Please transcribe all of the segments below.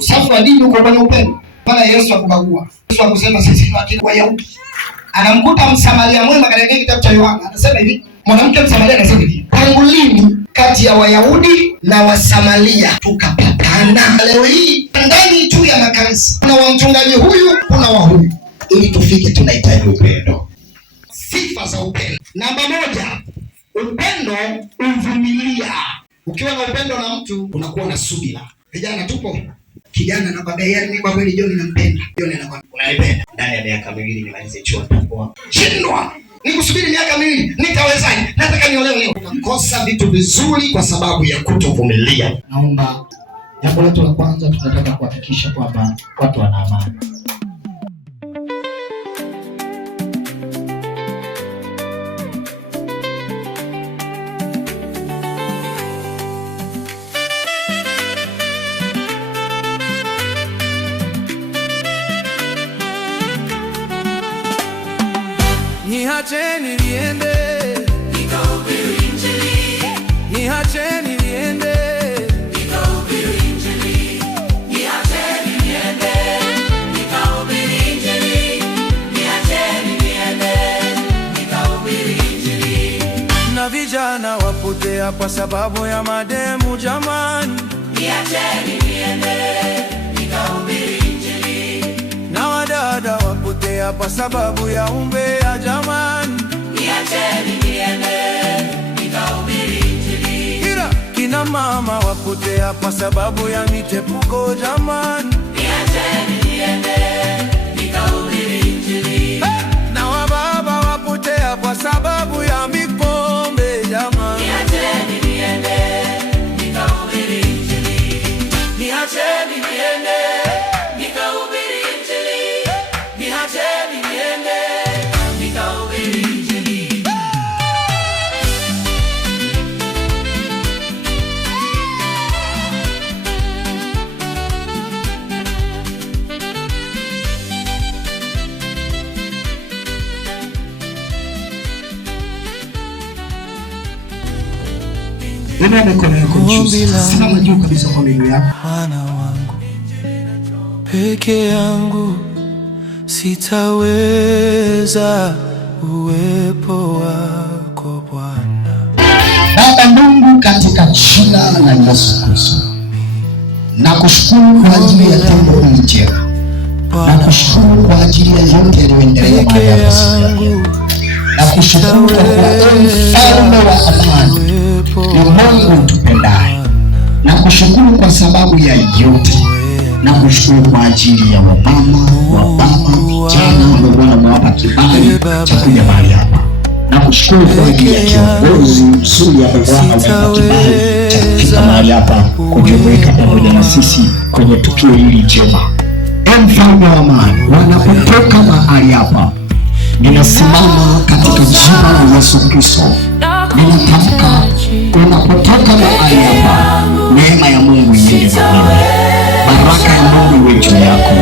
Usafi wa dini uko kwenye upendo. Bwana Yesu akubagua. Yesu akusema sisi ni wakili wa Yahudi. Anamkuta Msamaria mwema katika kitabu cha Yohana. Anasema hivi, mwanamke Msamaria anasema hivi, tangu lini kati ya Wayahudi na Wasamaria tukapatana? Leo hii ndani tu ya makanisa kuna wa mchungaji huyu, kuna wa huyu. Ili tufike tunahitaji upendo. Sifa za upendo. Namba moja, upendo uvumilia. Ukiwa na upendo na mtu unakuwa na subira. Vijana tupo. Kijana anakwambia yeye mimi kwa kweli John nampenda. John anakwambia unanipenda. Ndani ya miaka miwili nimalize chuo nitakuwa. Shindwa. Nikusubiri miaka miwili nitawezaje? Nataka niolewe leo. Unakosa vitu vizuri kwa sababu ya kutovumilia. Naomba jambo letu la kwanza tunataka kuhakikisha kwamba watu wana amani. Niacheni niende nikahubiri Injili. Niacheni niende nikahubiri Injili. Niacheni niende nikahubiri Injili. Niacheni niende nikahubiri Injili. Na vijana wapotea kwa sababu ya mademu jamani. Niacheni niende nikahubiri Injili. Na wadada wapotea kwa sababu ya umbea jamani. Niacheni niende nikahubiri Injili. Kina mama wapotea kwa sababu ya mitepuko jamani. Niacheni niende nikahubiri Injili. Na wababa wapotea kwa sababu ya mipombe jamani. Niacheni niende nikahubiri Injili. Niacheni niende nikahubiri Injili. Niacheni niende nikahubiri Injili. Nina mikono yako Yesu. Simama juu kabisa kwa miguu yako. Bwana wangu peke yangu sitaweza, uwepo wako Bwana. Baba Mungu, katika jina la Yesu Kristo, nakushukuru kwa ajili ya tendo hili jema. Nakushukuru kwa ajili ya yote yaliyoendelea mahali hapa. Nakushukuru kwa kuwa mfalme wa amani, ni Mungu tupendaye. Nakushukuru kwa sababu ya yote. Nakushukuru kwa ajili ya wamama, wababa, vijana ambao Bwana amewapa kibali cha kuja mahali hapa. Nakushukuru kwa ajili ya kiongozi mzuri ambao Bwana amewapa kibali cha kufika mahali hapa kujumuika pamoja na sisi kwenye tukio hili jema. Mfalme wa amani, wanapotoka mahali hapa, ninasimama katika jina la Yesu Kristo. Ninatamka unapotoka mahali hapa, neema ya Mungu iende na wewe. Baraka ya Mungu iwe juu yako.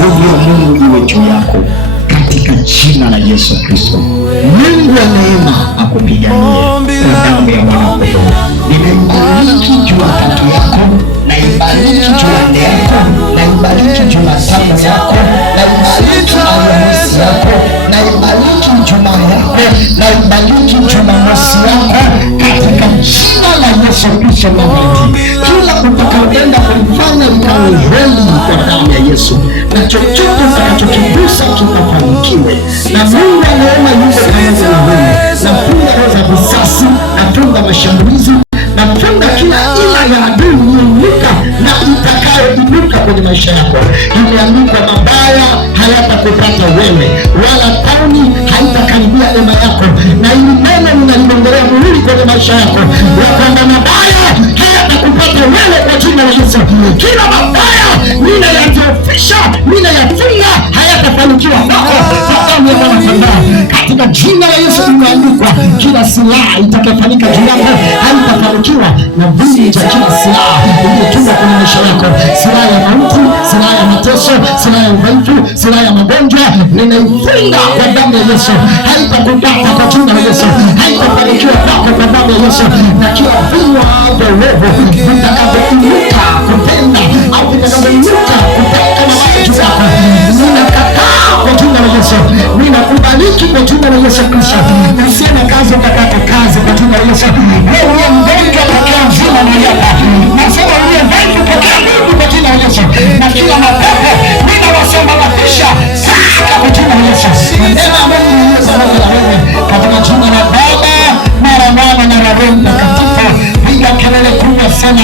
Nguvu ya Mungu iwe juu yako katika jina la Yesu Kristo. Mungu wa neema akupiganie kwa damu ya mwana-kondoo. Ninaibariki juu ya tatu yako, naibariki juu ya nde yako, naibariki juu ya tano yako, naibariki Alhamisi yako, naibariki Ijumaa yako, naibariki Jumamosi yako katika jina la Yesu Kristo Nazareti. Kila utakaoenda kulifanya likawe heri kwa damu ya Yesu, na chochote utakachokigusa kikafanikiwe. Na Mungu wa neema yuko pamoja na wewe. Nafunga roho za visasi, nafunga mashambulizi, nafunga kila ila ya adui iliyoinuka na itakayoinuka kwenye maisha yako. Imeandikwa, mabaya hayatakupata wewe, wala tauni haitakaribia hema yako. Na hili neno ninaliongelea muhuri kwenye maisha yako, ya kwamba mabaya hayatakupata wewe kwa jina la Yesu. Kila mabaya ninayatofisha, ninayafunga, hayatafanikiwa kwako kwa damu ya mwana-kondoo. Katika jina la Yesu imeandikwa, kila silaha itakayofanyika juu yako haitafanikiwa, na vunja kila silaha iliyotungwa kwenye maisha yako. Silaha ya mauti, silaha ya mateso, silaha ya udhaifu, silaha ya magonjwa, ninaifunga kwa damu ya Yesu. Haitakupata kwa jina la Yesu, haitafanikiwa kwako kwa damu ya Yesu. Na kila vinywa vya uovu vitakavyoinuka kutenda au vitakavyoinuka haki kwa jina la Yesu Kristo. Nasema kazi utapata kazi kwa jina la Yesu. Wewe mgonjwa pokea uzima na hapa. Nasema wewe mgonjwa pokea nguvu kwa jina la Yesu. Na kila mapepo ninawasema wafisha kwa jina la Yesu. Nena Mungu Yesu na wewe katika jina la Baba na la Mwana na la Roho Mtakatifu. Piga kelele kubwa sana.